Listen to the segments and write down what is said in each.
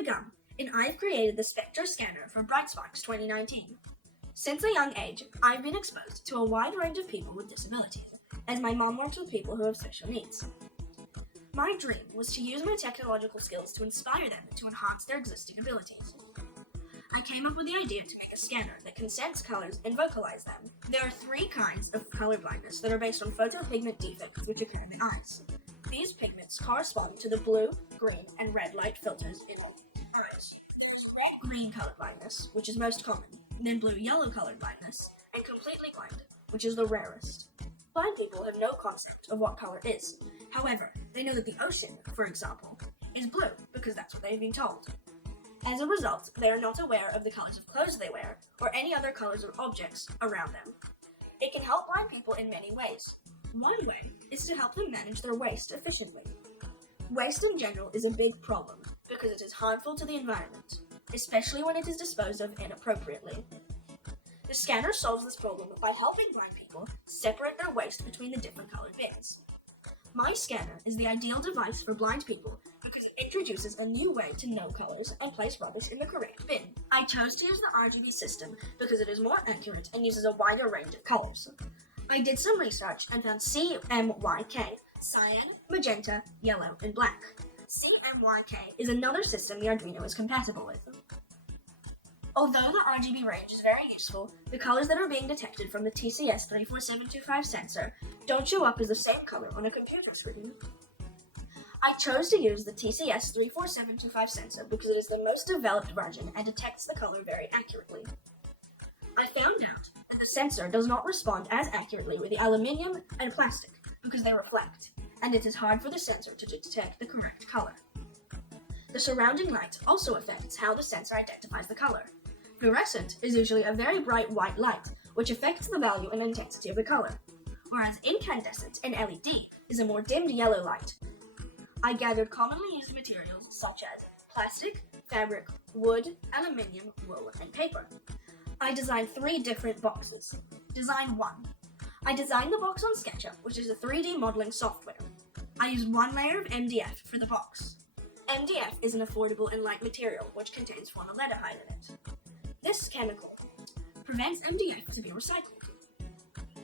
Agam, and I've created the Spectra Scanner for BrightSparks 2019. Since a young age, I've been exposed to a wide range of people with disabilities, as my mom works with people who have special needs. My dream was to use my technological skills to inspire them to enhance their existing abilities. I came up with the idea to make a scanner that can sense colors and vocalize them. There are 3 kinds of color blindness that are based on photopigment defects which occur in the eyes. These pigments correspond to the blue, green, and red light filters in our eyes. There's red-green color blindness, which is most common, then blue-yellow color blindness, and completely blind, which is the rarest. Blind people have no concept of what color is. However, they know that the ocean, for example, is blue because that's what they've been told. As a result, they are not aware of the colors of clothes they wear or any other colors of objects around them. It can help blind people in many ways. One way is to help them manage their waste efficiently. Waste in general is a big problem because it is harmful to the environment, especially when it is disposed of inappropriately. The scanner solves this problem by helping blind people separate their waste between the different colored bins. My scanner is the ideal device for blind people because it introduces a new way to know colors and place rubbish in the correct bin. I chose to use the RGB system because it is more accurate and uses a wider range of colors. I did some research and found CMYK, cyan, magenta, yellow, and black. CMYK is another system the Arduino is compatible with. Although the RGB range is very useful, the colors that are being detected from the TCS34725 sensor don't show up as the same color on a computer screen. I chose to use the TCS34725 sensor because it is the most developed version and detects the color very accurately. I found out that the sensor does not respond as accurately with the aluminium and plastic because they reflect, and it is hard for the sensor to detect the correct color. The surrounding light also affects how the sensor identifies the color. Fluorescent is usually a very bright white light, which affects the value and intensity of the color, whereas incandescent and LED is a more dimmed yellow light. I gathered commonly used materials such as plastic, fabric, wood, aluminium, wool, and paper. I designed 3 different boxes. Design 1. I designed the box on SketchUp, which is a 3D modeling software. I used 1 layer of MDF for the box. MDF is an affordable and light material which contains formaldehyde in it. This chemical prevents MDF to be recycled.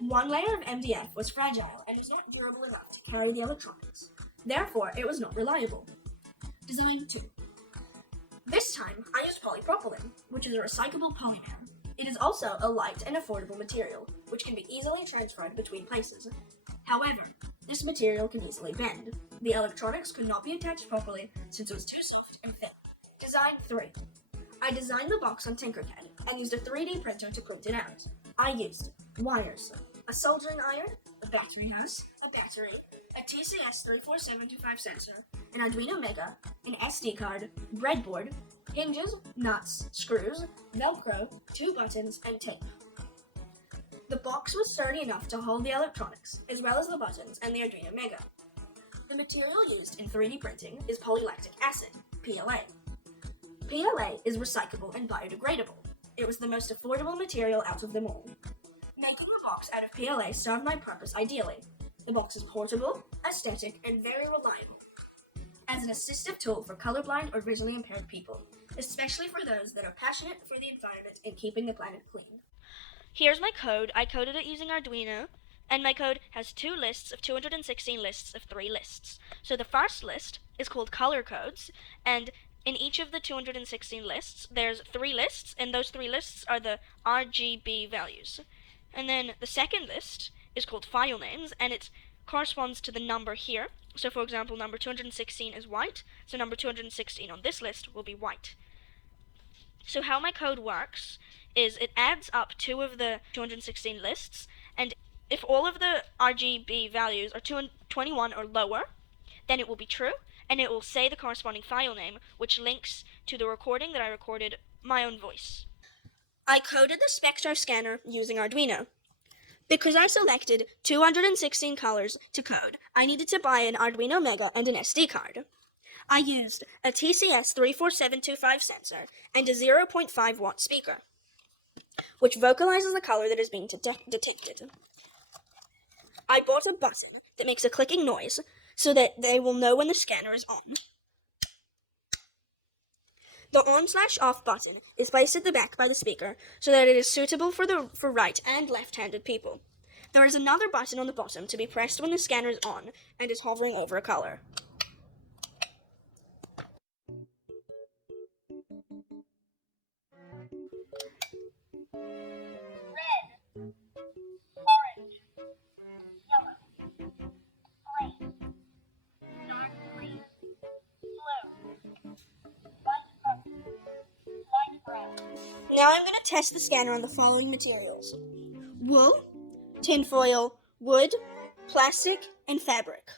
1 layer of MDF was fragile and was not durable enough to carry the electronics. Therefore, it was not reliable. Design 2. This time, I used polypropylene, which is a recyclable polymer. It is also a light and affordable material, which can be easily transferred between places. However, this material can easily bend. The electronics could not be attached properly since it was too soft and thin. Design 3. I designed the box on Tinkercad and used a 3D printer to print it out. I used wires, a soldering iron, a battery hose, a battery, a TCS34725 sensor, an Arduino Mega, an SD card, breadboard, hinges, nuts, screws, Velcro, 2 buttons, and tape. The box was sturdy enough to hold the electronics, as well as the buttons and the Arduino Mega. The material used in 3D printing is polylactic acid, PLA. PLA is recyclable and biodegradable. It was the most affordable material out of them all. Making a box out of PLA served my purpose ideally. The box is portable, aesthetic, and very reliable. As an assistive tool for colorblind or visually impaired people, especially for those that are passionate for the environment and keeping the planet clean. Here's my code. I coded it using Arduino, and my code has 2 lists of 216 lists of 3 lists. So the first list is called color codes, and in each of the 216 lists, there's 3 lists, and those 3 lists are the RGB values. And then the second list is called file names, and it corresponds to the number here. So for example, number 216 is white, so number 216 on this list will be white. So how my code works is it adds up 2 of the 216 lists, and if all of the RGB values are 21 or lower, then it will be true, and it will say the corresponding file name, which links to the recording that I recorded my own voice. I coded the Spectra scanner using Arduino. Because I selected 216 colors to code, I needed to buy an Arduino Mega and an SD card. I used a TCS34725 sensor and a 0.5 watt speaker, which vocalizes the color that is being detected. I bought a button that makes a clicking noise so that they will know when the scanner is on. The on/off button is placed at the back by the speaker so that it is suitable for right and left-handed people. There is another button on the bottom to be pressed when the scanner is on and is hovering over a color. Now I'm going to test the scanner on the following materials: wool, tinfoil, wood, plastic, and fabric.